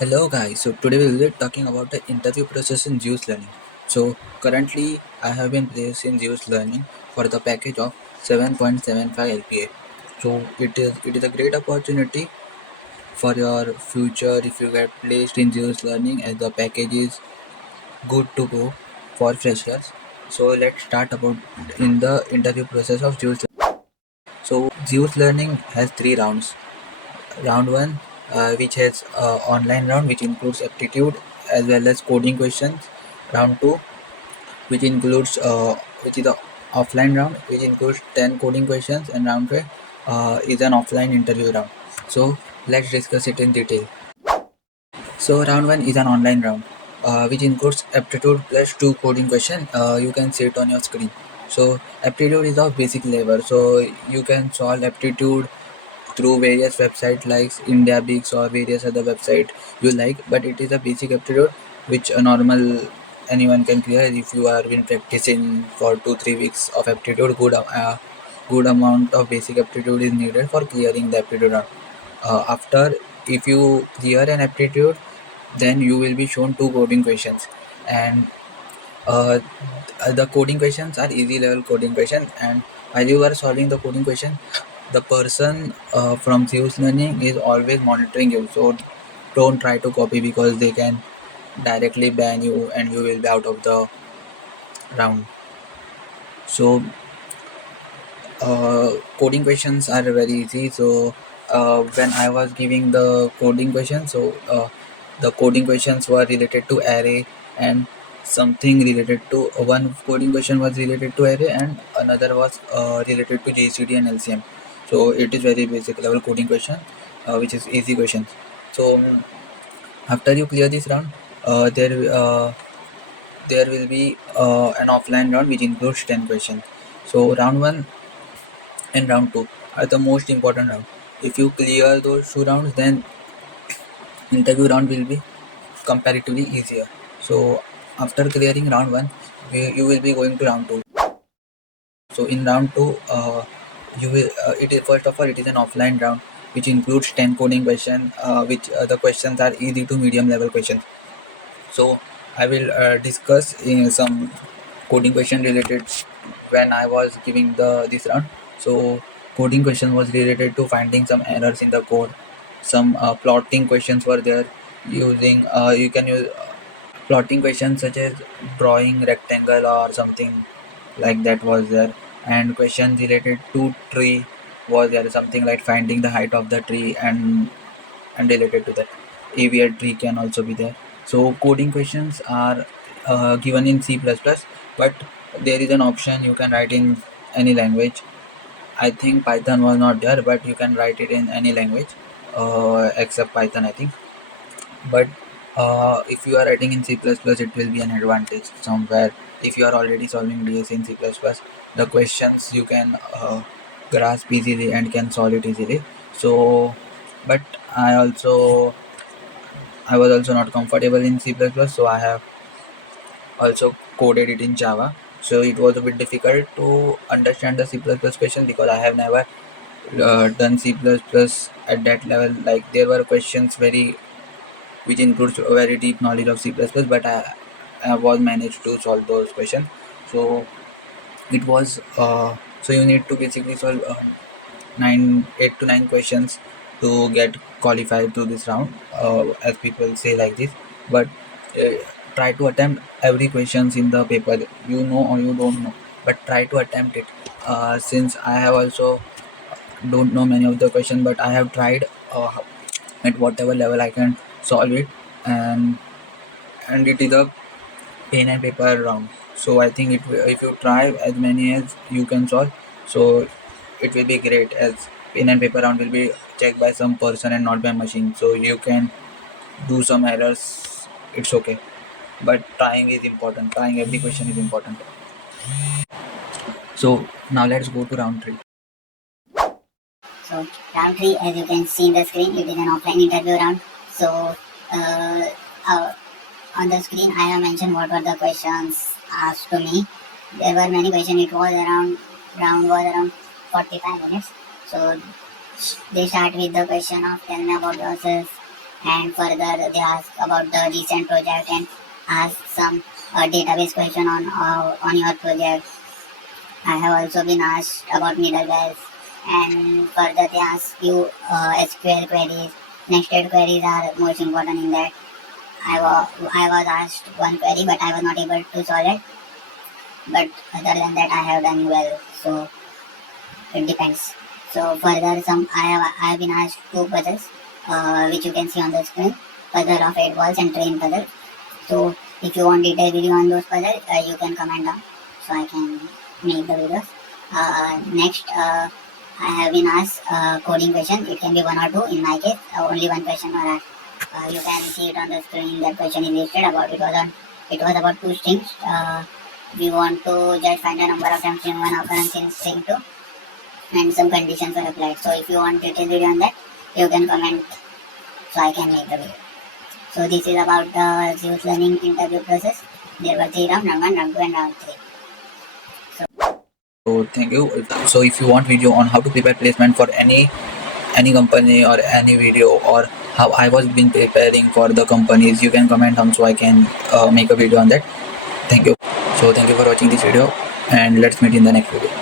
Hello guys, so today we will be talking about the interview process in Zeus Learning. So currently I have been placed in Zeus Learning for the package of 7.75 LPA. So it is a great opportunity for your future if you get placed in Zeus Learning as the package is good to go for freshers. So let's start about in the interview process of Zeus. So Zeus Learning has three rounds. Round 1, which has online round which includes aptitude as well as coding questions. Round 2, which includes which is the offline round which includes 10 coding questions, and round 3 is an offline interview round. So let's discuss it in detail. So round 1 is an online round which includes aptitude plus 2 coding question. You can see it on your screen. So aptitude is of basic level, so you can solve aptitude through various websites like India Bigs or various other website you like, but it is a basic aptitude which a normal anyone can clear if you are been practicing for 2-3 weeks of aptitude. Good amount of basic aptitude is needed for clearing the aptitude round. After, if you clear an aptitude, then you will be shown two coding questions, and uh, the coding questions are easy level coding questions, and while you are solving the coding question, the person from Zeus Learning is always monitoring you. So don't try to copy because they can directly ban you and you will be out of the round. So coding questions are very easy. So when I was giving the coding questions, so the coding questions were related to array, and something related to one coding question was related to array and another was related to GCD and LCM. So it is very basic level coding question, which is easy questions. So after you clear this round, there will be an offline round which includes 10 questions. So round 1 and round 2 are the most important round. If you clear those two rounds, then interview round will be comparatively easier. So after clearing round 1, you will be going to round 2. So in round 2, you will it is first of all it is an offline round which includes 10 coding question, which the questions are easy to medium level questions. So I will discuss some coding question related when I was giving the this round. So coding question was related to finding some errors in the code. Some plotting questions were there. Using you can use plotting questions such as drawing rectangle or something like that was there, and questions related to tree was there, something like finding the height of the tree, and related to that aviary tree can also be there. So coding questions are given in C++, but there is an option you can write in any language. I think Python was not there, but you can write it in any language except Python, I think. But if you are writing in C++, it will be an advantage somewhere. If you are already solving DS in C++, the questions you can grasp easily and can solve it easily. So but I was also not comfortable in C++, so I have also coded it in Java. So it was a bit difficult to understand the C++ question because I have never done C++ at that level. Like there were questions very which includes a very deep knowledge of C++, but I was managed to solve those questions. So it was so you need to basically solve 8 to 9 questions to get qualified to this round, as people say like this. But uh, try to attempt every questions in the paper, you know or you don't know, but try to attempt it. Since I have also don't know many of the questions, but I have tried at whatever level I can solve it, and it is a pen and paper round. So I think if you try as many as you can solve, so it will be great, as pen and paper round will be checked by some person and not by machine. So you can do some errors, it's okay. But trying is important. Trying every question is important. So now let's go to round 3. So round three, as you can see in the screen, it is an offline interview round. So uh, uh, on the screen, I have mentioned what were the questions asked to me. There were many questions. It was around round was around 45 minutes. So they start with the question of tell me about yourself, And further, they ask about the recent project and ask some database question on your project. I have also been asked about middlewares, and further they ask you SQL queries. Nested queries are most important in that. I was asked one query, but I was not able to solve it. But other than that, I have done well. So it depends. So further, I have been asked two puzzles, which you can see on the screen. Puzzle of 8 balls and train puzzle. So if you want detailed video on those puzzles, you can comment down so I can make the videos. Next, I have been asked coding question. It can be one or two. In my case, only one question was asked. You can see it on the screen. That question is listed about. It was about two strings. We want to just find the number of times string one occurrence in string two, and some conditions are applied. So if you want detailed video on that, you can comment so I can make the video. So this is about the Zeus learning interview process. There were 3 rounds, round 1, round 2 and round 3. So thank you. So if you want video on how to prepare placement for any company or any video, or how I was been preparing for the companies, you can comment on so I can make a video on that. Thank you. So thank you for watching this video, and let's meet in the next video.